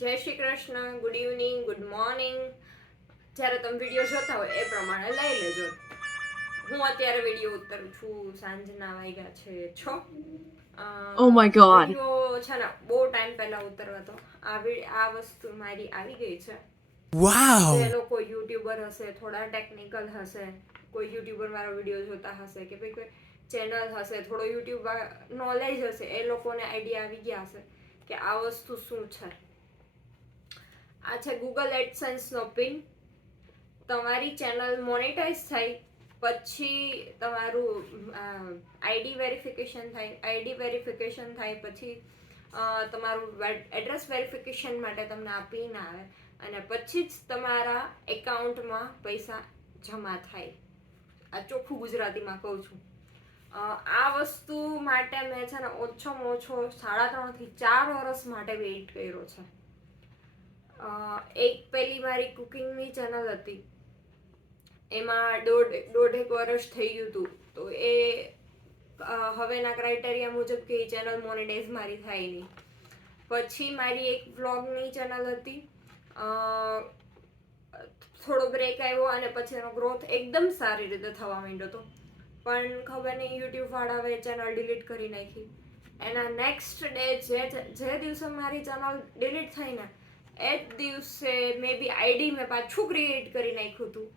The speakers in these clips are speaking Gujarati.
જય Shri Krishna, good evening, good morning. જ્યારે તમે વિડીયો જોતા હોય એ પ્રમાણે લઈ લેજો. હું અત્યારે વિડીયો ઉતારું છું, સાંજના વાગ્યા છે 6. Oh my god. વિડીયો છે ને બહુ ટાઈમ પહેલા ઉતારવા તો આ વસ્તુ મારી આવી ગઈ છે. Wow. જે લોકો યુટ્યુબર હશે, થોડા ટેકનિકલ હશે, કોઈ યુટ્યુબર મારો વિડીયો જોતા હશે કે ભાઈ કોઈ ચેનલ હશે, થોડો યુટ્યુબ નોલેજ હશે, એ લોકોને આઈડિયા આવી ગયા હશે કે આ વસ્તુ શું છે. આ છે ગૂગલ એડસન્સ નો પિન. તમારી ચેનલ મોનેટાઇઝ થાય પછી તમારું આઈડી વેરિફિકેશન થાય. આઈડી વેરિફિકેશન થાય પછી તમારું એડ્રેસ વેરિફિકેશન માટે તમને આ પિન આવે અને પછી જ તમારા એકાઉન્ટમાં પૈસા જમા થાય. આ ચોખ્ખું ગુજરાતીમાં કહું છું. આ વસ્તુ માટે મેં છે ને ઓછામાં ઓછો 3.5 થી 4 વર્ષ માટે વેઇટ કર્યો છે. એક પેલી મારી કુકિંગની ચેનલ હતી, એમાં દોઢેક વર્ષ થઈ ગયું હતું. તો એ હવેના ક્રાઇટેરિયા મુજબ કે ચેનલ મોનેટાઇઝ મારી થાય નહીં. પછી મારી એક વ્લોગની ચેનલ હતી, થોડો બ્રેક આવ્યો અને પછી એનો ગ્રોથ એકદમ સારી રીતે થવા માંડ્યો હતો. પણ ખબર નહીં યુટ્યુબ વાળાએ ચેનલ ડિલીટ કરી નાખી. એના નેક્સ્ટ ડે જે દિવસે મારી ચેનલ ડિલીટ થઈ ને એ જ દિવસે મે બી આઈડી મેં પાછું ક્રિએટ કરી નાખ્યું હતું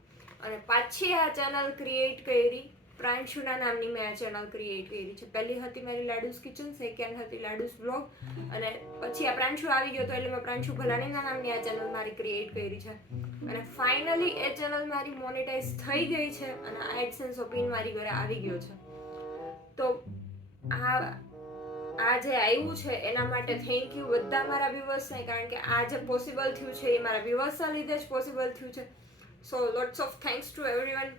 અને પાછી આ ચેનલ ક્રિએટ કરી. પ્રાંશુના નામની મેં આ ચેનલ ક્રિએટ કરી છે. પહેલી હતી મારી લાડુસ કિચન, સેકન્ડ હતી લાડુસ બ્લોગ અને પછી આ પ્રાંશુ આવી ગયો હતો એટલે મેં પ્રાંશુ ભલાણીના નામની આ ચેનલ મારી ક્રિએટ કરી છે. અને ફાઇનલી એ ચેનલ મારી મોનેટાઇઝ થઈ ગઈ છે અને આ એડસન્સ પિન મારી ઘરે આવી ગયો છે. તો આ જે આવ્યું છે એના માટે થેન્ક યુ બધા મારા વ્યુઅર્સને, કારણ કે આ જે પોસિબલ થયું છે એ મારા વ્યુઅર્સના લીધે જ પોસિબલ થયું છે. So lots of thanks to everyone.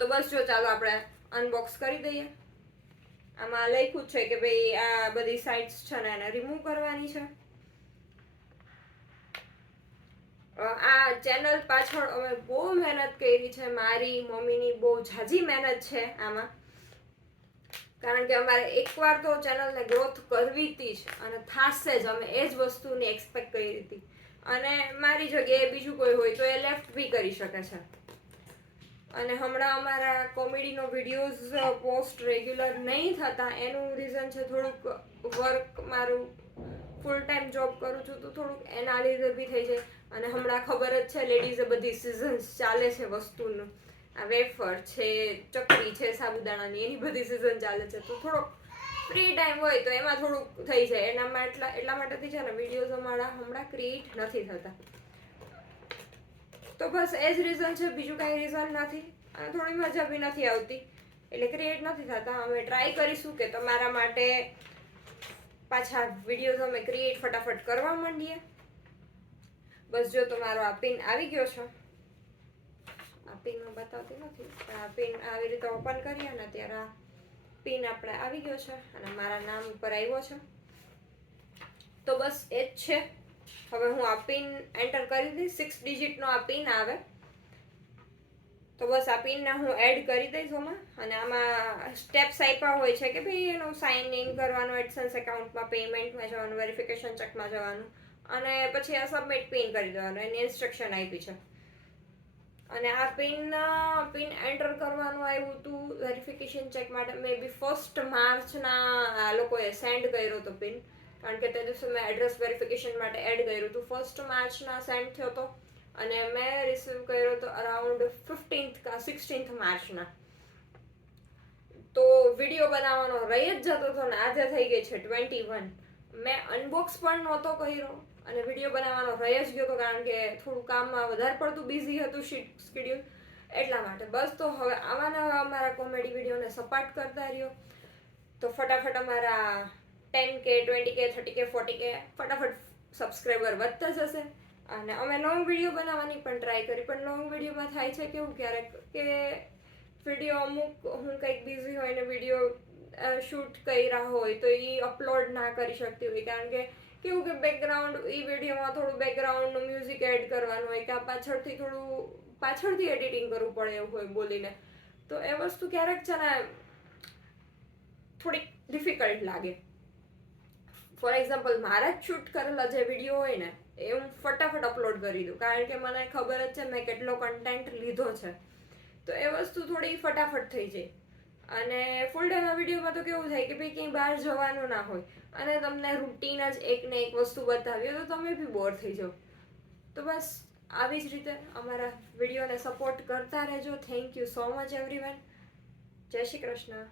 તો બસ જો ચાલો આપણે અનબોક્સ કરી દઈએ. આમાં લખ્યું છે કે ભાઈ આ બધી સાઇટ્સ છે ને એને રિમૂવ કરવાની છે. આ ચેનલ પાછળ અમે બહુ મહેનત કરી છે. મારી મમ્મીની બહુ ઝાઝી મહેનત છે આમાં, કારણ કે અમારે એકવાર તો ચેનલને ગ્રોથ કરવી હતી જ અને થાશે જ. અમે એ જ વસ્તુની એક્સપેક્ટ કરી હતી અને મારી જગ્યાએ બીજું કોઈ હોય તો એ લેફ્ટ બી કરી શકે છે. અને હમણાં અમારા કોમેડીનો વિડીયોઝ પોસ્ટ રેગ્યુલર નહીં થતા એનું રીઝન છે થોડુંક વર્ક. મારું ફૂલ ટાઈમ જોબ કરું છું તો થોડુંક એના લીધે બી થઈ જાય. અને હમણાં ખબર જ છે લેડીઝે બધી સિઝન્સ ચાલે છે વસ્તુનું. આ વેફર છે, ચકરી છે સાબુદાણાની, એની બધી સિઝન ચાલે છે. તો થોડોક ફ્રી ટાઈમ હોય તો એમાં થોડુંક થઈ જાય. એનામાં એટલા માટેથી છે ને વિડીયોઝ અમારા હમણાં ક્રિએટ નથી થતા. તો બસ એ જ રીઝન છે, બીજું કાંઈ રીઝન નથી. અને થોડી મજા બી નથી આવતી એટલે ક્રિએટ નથી થતા. અમે ટ્રાય કરીશું કે તમારા માટે પાછા વિડીયોઝ અમે ક્રિએટ ફટાફટ કરવા માંડીએ. બસ જો તમારો આ પિન આવી ગયો છે. આ પિન હું બતાવતી નથી, આ પિન આવી રીતે ઓપન કરીએ ને ત્યારે આ પિન આપણે આવી ગયો છે અને મારા નામ ઉપર આવ્યો છે. તો બસ એ જ છે. હવે હું આ પિન એન્ટર કરી દઈશ. 6 ડિજિટનો આ પિન આવે. તો બસ આ પિનને હું એડ કરી દઈશ આમાં. અને આમાં સ્ટેપ્સ આપ્યા હોય છે કે ભાઈ એનું સાઇન ઇન કરવાનું, એડસન્સ એકાઉન્ટમાં પેમેન્ટમાં જવાનું, વેરિફિકેશન ચેકમાં જવાનું અને પછી આ સબમિટ પિન કરી દેવાનું. એની ઇન્સ્ટ્રક્શન આપી છે. અને આ પિન એન્ટર કરવાનું આવ્યું હતું વેરિફિકેશન ચેક માટે મે બી 1 માર્ચના આ લોકોએ સેન્ડ કર્યો હતો પિન, કારણ કે તે દિવસે મેં એડ્રેસ વેરિફિકેશન માટે એડ કર્યું હતું. 1 માર્ચના સેન્ડ થયો હતો અને મેં રિસીવ કર્યો હતો અરાઉન્ડ 15th કા 16th માર્ચના. તો વિડીયો બનાવવાનો રહી જ જતો હતો ને આજે થઈ ગઈ છે 21. મેં અનબોક્સ પણ નહોતો કર્યો અને વિડીયો બનાવવાનો રહી જ ગયો હતો, કારણ કે થોડું કામમાં વધારે પડતું બિઝી હતું શેડ્યુલ એટલા માટે. બસ તો હવે આવાના અમારા કોમેડી વિડીયોને સપાટ કરતા રહ્યો તો ફટાફટ અમારા 10K 20K 30K 40K ફટાફટ સબસ્ક્રાઈબર વધતા જશે. અને અમે લોંગ વિડીયો બનાવવાની પણ ટ્રાય કરી, પણ લોંગ વિડીયોમાં થાય છે કેવું ક્યારેક કે વિડીયો અમુક હું કંઈક બિઝી હોય ને વિડીયો શૂટ કર્યા હોય તો એ અપલોડ ના કરી શકતી હોય, કારણ કે કેવું કે બેકગ્રાઉન્ડ એ વિડીયોમાં થોડું બેકગ્રાઉન્ડનું મ્યુઝિક એડ કરવાનું હોય કે પાછળથી એડિટિંગ કરવું પડે એવું હોય બોલીને. તો એ વસ્તુ ક્યારેક છે ને થોડીક ડિફિકલ્ટ લાગે. ફોર એક્ઝામ્પલ મારા જ શૂટ કરેલા જે વિડીયો હોય ને એ હું ફટાફટ અપલોડ કરી દઉં, કારણ કે મને ખબર જ છે મેં કેટલો કન્ટેન્ટ લીધો છે, તો એ વસ્તુ થોડી ફટાફટ થઈ જાય। અને ફૂલ ડેના વિડીયોમાં તો કેવું થાય કે ભાઈ ક્યાંય બહાર જવાનું ના હોય અને તમને રૂટીન જ એક ને એક વસ્તુ બતાવીએ તો તમે બી બોર થઈ જાઓ। તો બસ આવી જ રીતે અમારા વિડીયોને સપોર્ટ કરતા રહેજો। Thank you so much everyone. જય શ્રી કૃષ્ણ।